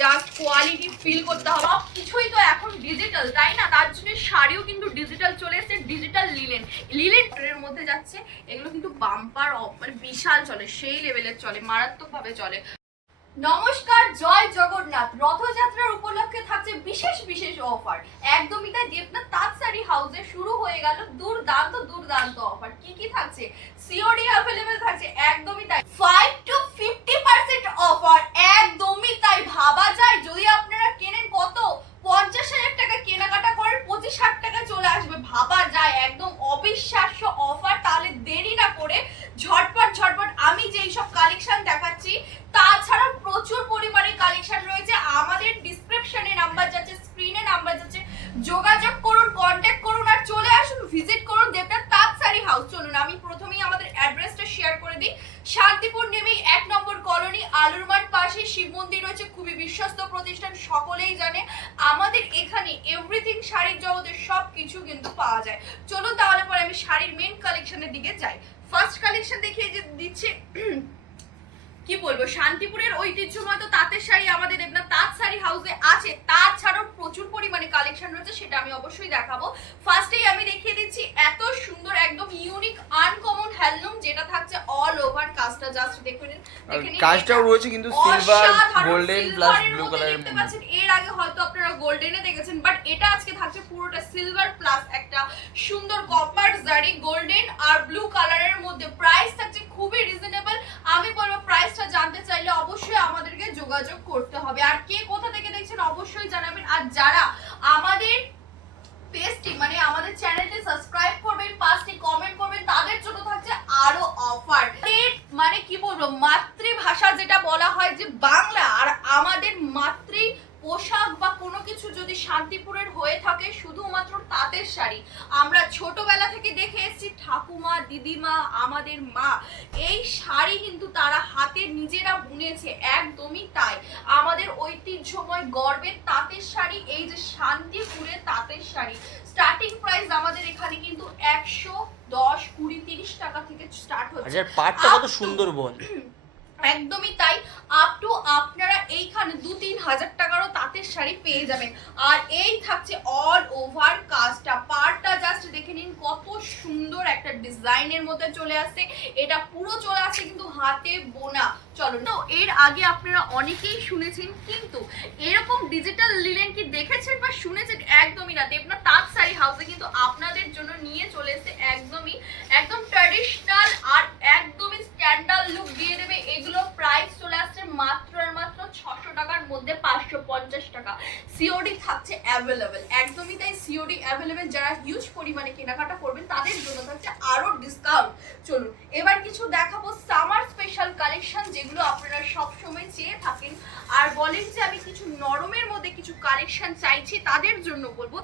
Just quality feel করতে হবে। সব কিছুই তো এখন ডিজিটাল তাই না? তার জন্য শাড়িও কিন্তু ডিজিটাল চলে এসেছে ডিজিটাল লিলেন লিলেন এর মধ্যে যাচ্ছে, এগুলো কিন্তু বাম্পার মানে বিশাল চলে, সেই লেভেলের চলে, মারাত্মকভাবে চলে। নমস্কার, জয় জগন্নাথ। রথযাত্রার উপলক্ষে থাকছে বিশেষ বিশেষ অফার একদমই তাই, দেবনাথ তাঁত শাড়ি হাউসে শুরু হয়ে গেল দুর্দান্ত দুর্দান্ত অফার কি কি থাকছে? সিওডি অ্যাভেলেবেল থাকছে, একদমই তাই। Five to fifty percent offer একদমই তাই ভাবা যায় যদি আপনারা কেনেন কত পঞ্চাশ হাজার টাকা কেনাকাটা করেন পঁচিশ হাজার টাকা চলে আসবে ভাবা যায় একদম অবিশ্বাস্য অফার তাহলে দেরি না করে ঝটপট ঝটপট আমি যেই সব কালেকশন দেখাচ্ছি তাছাড়া প্রচুর পরিমাণে কালেকশন রয়েছে আমাদের ডিসক্রিপশনে নাম্বার যাচ্ছে স্ক্রিনে নাম্বার যাচ্ছে যোগাযোগ করুন কন্ট্যাক্ট করুন আর চলে আসুন ভিজিট করুন দেবনাথ তাঁত শাড়ি হাউস চলুন আমি প্রথমেই আমাদের অ্যাড্রেসটা শেয়ার করে দিই শান্তিপুর নেমেই এক নম্বর কলোনি আলুরমাঠ পাশে শিব মন্দির রয়েছে, খুবই বিশ্বস্ত প্রতিষ্ঠান, সকলেই জানে। আমাদের এখানে এভরিথিং শাড়ির জগতের সব কিছু কিন্তু পাওয়া যায়। চলুন তাহলে পরে আমি শাড়ির মেন কালেকশনের দিকে যাই। ফার্স্ট কালেকশন দেখিয়ে যে দিচ্ছে কি বলব শান্তিপুরের ঐতিহ্যময় তো তাঁতের শাড়ি আমাদের দেবনা তাঁত শাড়ি হাউসে আছে। তাছাড়াও প্রচুর পরিমাণে কালেকশন রয়েছে সেটা আমি অবশ্যই দেখাবো। ফার্স্টেই আমি দেখিয়ে দিচ্ছি এত সুন্দর একদম ইউনিক আনকমন হ্যান্ডলুম যেটা থাকছে অল ওভার কাজটা জাস্ট দেখে নিন। কাজটাও রয়েছে কিন্তু সিলভার গোল্ডেন প্লাস এর ব্লু কালারের দেখতে মধ্যে। পাচ্ছেন এর আগে হয়তো আপনারা গোল্ডেনে দেখেছেন বাট এটা আজকে থাকছে পুরোটা সিলভার প্লাস একটা সুন্দর কপার জারি গোল্ডেন আর ব্লু কালারের মধ্যে প্রাইস থাকছে খুবই রিজনেবল আমি বলব প্রাইসটা জানতে চাইলে অবশ্যই আমাদেরকে যোগাযোগ করতে হবে। আর কে কোথা থেকে দেখছেন অবশ্যই জানাবেন। আর যারা আমাদের পেজটি মানে আমাদের চ্যানেলটি সাবস্ক্রাইব করবেন পাঁচটি কমেন্ট করবেন, তাদের জন্য থাকছে আরও অফার মানে কি বলব? মাতৃভাষা যেটা বলা হয় যে বাংলা, আর আমাদের মাতৃ পোশাক বা কোনো কিছু যদি শান্তিপুরের হয়ে থাকে, শুধুমাত্র তাঁতের শাড়ি। আমরা এসেছি ঠাকুমা দিদিমা আমাদের মা এই শাড়ি কিন্তু তারা হাতে নিজেরা বুনেছে একদমই তাই। আমাদের ঐতিহ্যময় গর্বের তাঁতের শাড়ি এই যে শান্তিপুরের তাঁতের শাড়ি। স্টার্টিং প্রাইস আমাদের এখানে কিন্তু একশো দশ কুড়ি তিরিশ টাকা থেকে স্টার্ট হচ্ছে। আচ্ছা পাটটা কত সুন্দর বল। একদমই তাই। আপ টু আপনারা এইখানে দু তিন হাজার টাকারও তাঁতের শাড়ি পেয়ে যাবেন। আর এই থাকছে অল ওভার কাজটা পারটা জাস্ট দেখে নিন কত সুন্দর একটা ডিজাইনের মধ্যে চলে আসছে। এটা পুরো চলে আসছে কিন্তু হাতে বোনা। চলো তো এর আগে আপনারা অনেকেই শুনেছেন, কিন্তু এরকম ডিজিটাল লিলেন কি দেখেছেন বা শুনেছেন? একদমই না দেবনা তাঁত শাড়ি হাউসে কিন্তু আপনাদের জন্য নিয়ে চলে এসেছে একদমই, একদম ট্র্যাডিশনাল আর একদমই স্ট্যান্ডার্ড লুক দিয়ে দেবে। এগুলো প্রাইস চলে আসছে মাত্র আর মাত্র ছশো টাকার মধ্যে পাঁচশো পঞ্চাশ টাকা। সিওডি থাকছে অ্যাভেলেবেল একদমই তাই সিওডি অ্যাভেলেবেল যারা হিউজ পরিমাণে কেনাকাটা করবেন, তাদের জন্য থাকছে আরও ডিসকাউন্ট চলুন, এবার কিছু দেখাবো সামার স্পেশাল কালেকশন যেগুলো আপনারা সবসময় চেয়ে থাকেন। আর বলেন যে আমি কিছু নরমের মধ্যে কিছু কালেকশন চাইছি, তাদের জন্য বলব,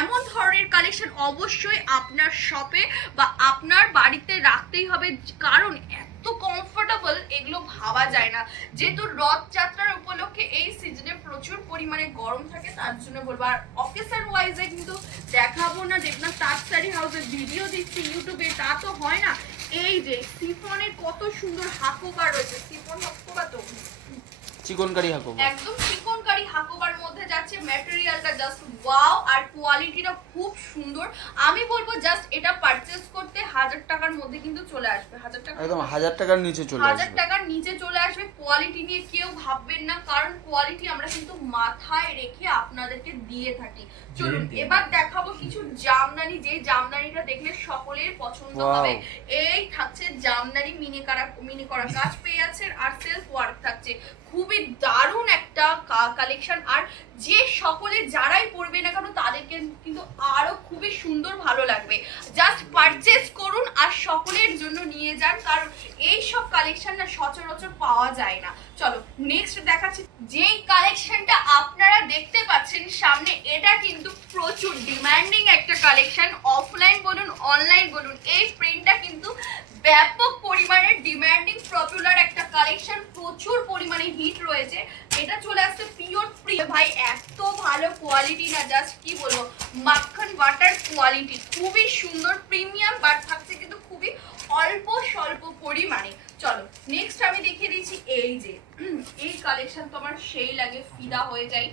এমন ধরনের কালেকশন অবশ্যই আপনার শপে বা আপনার বাড়িতে রাখতেই হবে, কারণ এত কমফোর্টেবল এগুলো ভাবা যায় না। যেহেতু রথযাত্রার উপলক্ষে এই সিজনে প্রচুর পরিমাণে গরম থাকে, তার জন্য বলব। আর অফিসার ওয়াইজে কিন্তু দেখাবো না দেবনাথ তাঁত শাড়ি হাউসের ভিডিও দিচ্ছি ইউটিউবে তা তো হয় না। এই যে সিফনের কত সুন্দর হাকোবা রয়েছে। সিফন হাকোবা তো চিকনকারি হাকো একদম চিকনকারি হাকোবার মধ্যে যাচ্ছে ম্যাটেরিয়ালটা জাস্ট ওয়াও আর কোয়ালিটিটা খুব সুন্দর। আমি বলব জাস্ট এটা পারচেজ করতে হাজার টাকার মধ্যে কিন্তু চলে আসবে। হাজার টাকা একদম হাজার টাকার নিচে চলে হাজার টাকার নিচে চলে আসবে। কোয়ালিটি নিয়ে কেউ ভাববেন না কারণ কোয়ালিটি আমরা কিন্তু মাথায় রেখে আপনাদেরকে দিয়ে থাকি। চলুন এবার দেখাবো কিছু জামদানি। যে জামদানিটা দেখলে সকলের পছন্দ হবে এই থাকছে জামদানি মিনি করা মিনি করা কাজ পেয়ে যাচ্ছে আর সেলফ ওয়ার্ক থাকছে। খুবই দারুণ একটা কালেকশন। আর যে সকলে যারাই পড়বে না কেন, তাদেরকে কিন্তু আরও খুবই সুন্দর ভালো লাগবে। জাস্ট পারচেজ করুন আর সকলের জন্য নিয়ে যান, কারণ এই সব কালেকশন না সচরাচর পাওয়া যায় না। চলো নেক্সট দেখাচ্ছি। যেই কালেকশনটা আপনারা দেখতে পাচ্ছেন সামনে, এটা কিন্তু প্রচুর ডিমান্ডিং একটা কালেকশন অফলাইন বলুন অনলাইন বলুন, এই প্রিন্টটা ব্যাপক পরিমাণে ডিমান্ডিং পপুলার একটা কালেকশন প্রচুর পরিমাণে হিট রয়েছে। এটা চলে আসছে পিওর ফ্রি ভাই, এত ভালো কোয়ালিটি না জাস্ট কি বলব? মাখন বাটার কোয়ালিটি খুবই সুন্দর প্রিমিয়াম বাট থাকছে কিন্তু খুবই অল্প স্বল্প পরিমাণে। চলো নেক্সট আমি দেখিয়ে দিচ্ছি এই যে। এই কালেকশন তো আমার সেই লাগে, ফিদা হয়ে যায়।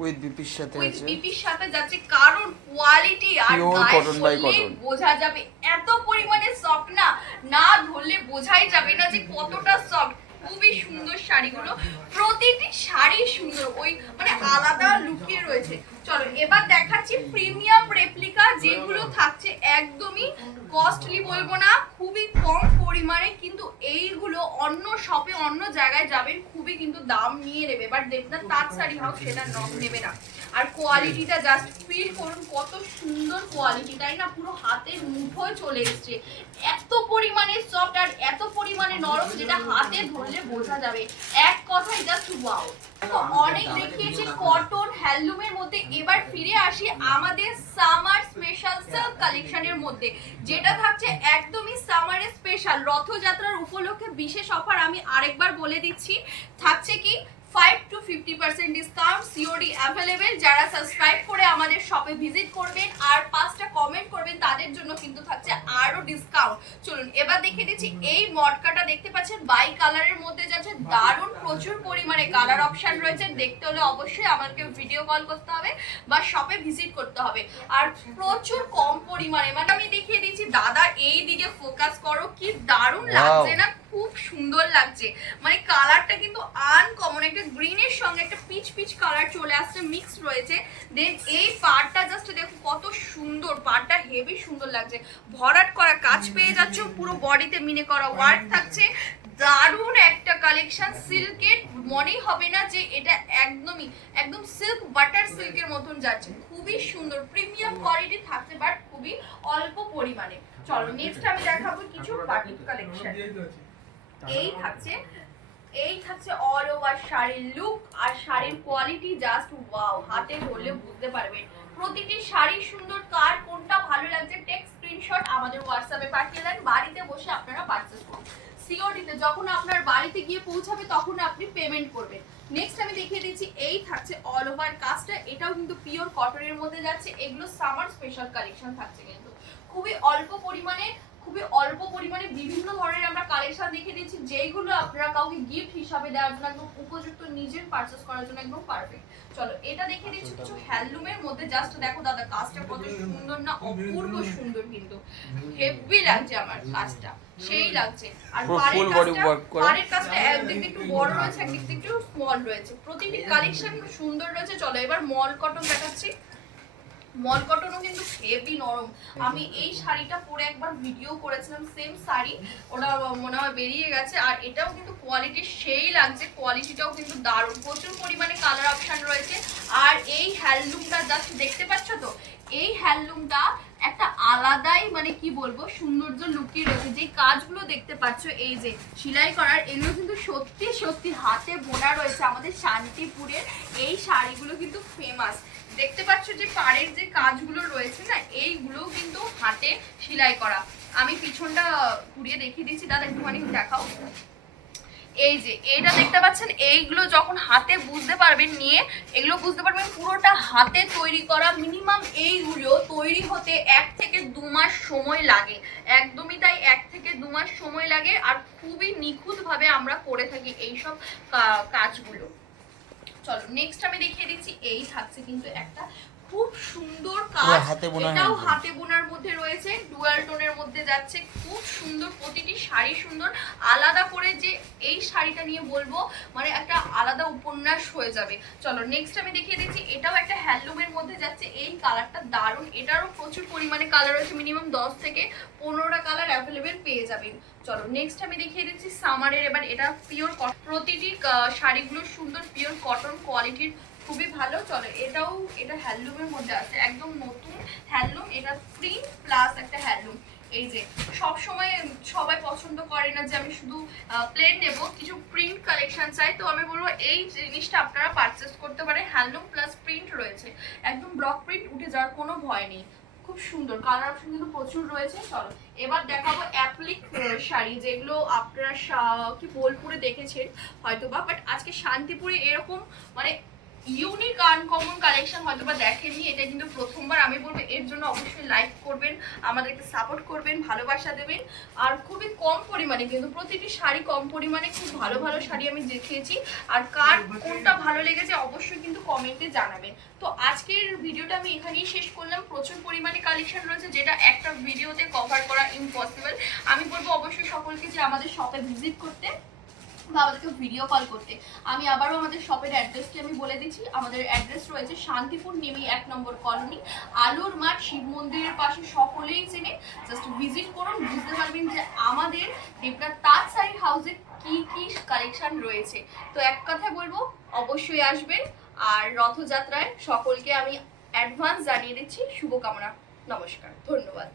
উইথ বিপির সাথে উইথ বিপির সাথে যাচ্ছে কারণ কোয়ালিটি আর কটন বাই cotton। বোঝা যাবে এত পরিমাণে সফট না না ধরলে বোঝাই যাবে না যে কতটা সফট খুবই সুন্দর শাড়িগুলো। প্রতিটি শাড়ি সুন্দর। ওই মানে আলাদা লুকিয়ে রয়েছে। চলো, এবার দেখাচ্ছি প্রিমিয়াম রেপ্লিকা যেগুলো থাকছে একদমই কস্টলি বলব না, খুবই কম পরিমাণে, কিন্তু এইগুলো অন্য শপে অন্য জায়গায় যাবেন, খুবই কিন্তু দাম নিয়ে নেবে। বাট দেবনাথ তাঁত শাড়ি হোক, সেটা নক নেবে না। আর কোয়ালিটিটা জাস্ট ফিল করুন, কত সুন্দর কোয়ালিটি তাই না? পুরো হাতের মুঠোয় চলে এসছে। এত পরিমাণে সফট আর এত পরিমাণে নরম যেটা হাতে ধরলে বোঝা যাবে। এক কথায় জাস্ট ওয়াও তো অনেক দেখিয়েছি কটন হ্যান্ডলুমের মধ্যে। এবার ফিরে আসি আমাদের সামার স্পেশাল সিল্ক কালেকশনের মধ্যে। যেটা থাকছে একদমই সামারের স্পেশাল রথযাত্রার উপলক্ষে বিশেষ অফার আমি আরেকবার বলে দিচ্ছি। থাকছে কি five to fifty percent discount COD available যারা সাবস্ক্রাইব করে আমাদের শপে ভিজিট করবেন আর পাঁচটা কমেন্ট করবেন তাদের জন্য কিন্তু থাকছে আরও ডিসকাউন্ট চলুন এবার দেখে দিচ্ছি এই মটকাটা দেখতে পাচ্ছেন? বাই কালারের মধ্যে যাচ্ছে দারুণ প্রচুর পরিমাণে কালার অপশন রয়েছে। দেখতে হলে অবশ্যই আমাকে ভিডিও কল করতে হবে বা শপে ভিজিট করতে হবে। আর প্রচুর কম পরিমাণে মানে আমি দেখিয়ে দিচ্ছি দাদা এই দিকে ফোকাস করো কি দারুণ লাগছে না? খুব সুন্দর লাগছে। মানে কালারটা কিন্তু আনকমন একটা গ্রিনের সঙ্গে একটা পিচ পিচ কালার চলে আসছে মিক্স রয়েছে। দেন এই পাড়টা জাস্ট দেখো কত সুন্দর, পাড়টা হেভি সুন্দর লাগছে। ভরাট করা কাজ পেয়ে যাচ্ছ, পুরো বডিতে মিনে করা ওয়ার্ক থাকছে। দারুণ একটা কালেকশন সিল্কের মনেই হবে না যে এটা একদমই, একদম সিল্ক বাটার সিল্কের মতন যাচ্ছে। খুবই সুন্দর প্রিমিয়াম কোয়ালিটি থাকছে বাট খুবই অল্প পরিমাণে। চলো নেক্সট আমি দেখাবো কিছু বাটিক কালেকশন এই থাকছে এই থাকছে অল ওভার শাড়ির লুক আর শাড়ির কোয়ালিটি জাস্ট ওয়াও হাতে ধরলে বুঝতে পারবেন প্রতিটি শাড়ি সুন্দর কার, কোনটা ভালো লাগছে টেক স্ক্রিনশট আমাদের হোয়াটসঅ্যাপে পাঠিয়ে দেন, বাড়িতে বসে আপনারা পারচেস করুন। সিওডিতে যখন আপনার বাড়িতে গিয়ে পৌঁছাবে, তখন আপনি পেমেন্ট করবেন। নেক্সট আমি দেখিয়ে দিচ্ছি, এই থাকছে অল ওভার কাজটা এটাও কিন্তু পিওর কটনের মধ্যে যাচ্ছে, এগুলো সামার স্পেশাল কালেকশন থাকছে কিন্তু। খুবই অল্প পরিমাণে খুবই অল্প পরিমাণে বিভিন্ন ধরনের আমরা কালেকশন দেখে দিচ্ছি যেগুলো আপনারা কাউকে গিফট হিসাবে দেওয়ার জন্য একদম উপযুক্ত নিজের পারচেস করার জন্য একদম পারফেক্ট চলো এটা দেখে দিচ্ছি কিছু হ্যান্ডলুমের মধ্যে জাস্ট দেখো দাদা কাজটা কত সুন্দর না অপূর্ব সুন্দর কিন্তু। হেভি লাগছে আমার কাজটা সেই লাগছে। আর পাড়ের কাজটা পাড়ের কাজটা একদিক একটু বড় রয়েছে একদিক একটু স্মল রয়েছে। প্রতিটি কালেকশন সুন্দর রয়েছে। চলো এবার মল কটন দেখাচ্ছি। মল কটনও কিন্তু হেভি নরম। আমি এই শাড়িটা পরে একবার ভিডিও করেছিলাম সেম শাড়ি। ওটা মনে হয় বেরিয়ে গেছে। আর এটাও কিন্তু কোয়ালিটি সেই লাগছে কোয়ালিটিটাও কিন্তু দারুণ। প্রচুর পরিমাণে কালার অপশন রয়েছে। আর এই হ্যান্ডলুমটা জাস্ট দেখতে পাচ্ছ তো? এই হ্যান্ডলুমটা একটা আলাদাই মানে কি বলব সৌন্দর্য লুকিয়ে রয়েছে। যে কাজগুলো দেখতে পাচ্ছ এই যে সেলাই করার এগুলো কিন্তু সত্যি সত্যি হাতে বোনা রয়েছে আমাদের শান্তিপুরের। এই শাড়িগুলো কিন্তু ফেমাস দেখতে পাচ্ছ যে পাড়ের যে কাজগুলো রয়েছে না এইগুলো কিন্তু হাতে সেলাই করা। আমি পিছনটা ঘুরিয়ে দেখিয়ে দিচ্ছি, দাদা একটুখানি দেখাও। এই যে, এইটা দেখতে পাচ্ছেন, এইগুলো যখন হাতে বুঝতে পারবেন নিয়ে, এগুলো বুঝতে পারবেন পুরোটা হাতে তৈরি করা মিনিমাম এইগুলো তৈরি হতে এক থেকে দু মাস সময় লাগে। একদমই তাই, এক থেকে দু মাস সময় লাগে, আর খুবই নিখুঁতভাবে আমরা করে থাকি এইসব কাজগুলো। চলো নেক্সট আমি দেখিয়ে দিচ্ছি এই থাকছে কিন্তু একটা। খুব সুন্দর কাজ। হাতে বোনা এটাও হাতে বোনার মধ্যে রয়েছে। ডুয়াল টোনের মধ্যে যাচ্ছে। খুব সুন্দর প্রতিটি শাড়ি সুন্দর। আলাদা করে যে এই শাড়িটা নিয়ে বলব মানে একটা আলাদা উপন্যাস হয়ে যাবে। চলো নেক্সট আমি দেখিয়ে দিচ্ছি। এটাও একটা হ্যান্ডলুমের মধ্যে যাচ্ছে। এই কালারটা দারুণ। এটারও প্রচুর পরিমাণে কালার রয়েছে। মিনিমাম দশ থেকে পনেরোটা কালার অ্যাভেলেবেল পেয়ে যাবেন। চলো নেক্সট আমি দেখিয়ে দিচ্ছি সামারের এবার এটা পিওর প্রতিটি শাড়িগুলো সুন্দর পিওর কটন কোয়ালিটির খুবই ভালো, চলো এটাও, এটা হ্যান্ডলুমের মধ্যে আছে, একদম নতুন হ্যান্ডলুম, এটা প্রিন্ট প্লাস একটা হ্যান্ডলুম। এই যে সব সময় সবাই পছন্দ করে না যে আমি শুধু প্লেন নেব, কিছু প্রিন্ট কালেকশন চাই, তো আমি বলব এই জিনিসটা আপনারা পারচেস করতে পারেন, হ্যান্ডলুম প্লাস প্রিন্ট রয়েছে। একদম ব্লক প্রিন্ট উঠে যাওয়ার কোনো ভয় নেই। খুব সুন্দর কালার অপশন কিন্তু প্রচুর রয়েছে, চলো। এবার দেখাবো অ্যাপ্লিক শাড়ি, যেগুলো আপনারা কি বোলপুরে দেখেছেন হয়তো বা বাট আজকে শান্তিপুরে এরকম মানে ইউনিক আনকমন কালেকশন হয়তো বা দেখেননি, এটা কিন্তু প্রথমবার। আমি বলব, এর জন্য অবশ্যই লাইক করবেন, আমাদেরকে সাপোর্ট করবেন, ভালোবাসা দেবেন। আর খুবই কম পরিমাণে কিন্তু, প্রতিটি শাড়ি কম পরিমাণে খুব ভালো ভালো শাড়ি আমি দেখিয়েছি। আর কার কোনটা ভালো লেগেছে অবশ্যই কিন্তু কমেন্টে জানাবেন। তো আজকের ভিডিওটা আমি এখানেই শেষ করলাম। প্রচুর পরিমাণে কালেকশন রয়েছে, যেটা একটা ভিডিওতে কভার করা ইম্পসিবল আমি বলব, অবশ্যই সকলকে যে আমাদের শপে ভিজিট করতে বা আমাদেরকে ভিডিও কল করতে। আমি আবারও আমাদের শপের অ্যাড্রেসটি আমি বলে দিচ্ছি। আমাদের অ্যাড্রেস রয়েছে শান্তিপুর নেমে এক নম্বর কলোনি আলুর মাঠ, শিব মন্দিরের পাশে সকলেই চেনে। জাস্ট ভিজিট করুন, বুঝতে পারবেন যে আমাদের দেবনাথ তাজ শাড়ি হাউসে কি কি কালেকশন রয়েছে। তো এক কথা বলব, অবশ্যই আসবেন আর রথযাত্রায় সকলকে আমি অ্যাডভান্স জানিয়ে দিচ্ছি। শুভকামনা, নমস্কার, ধন্যবাদ।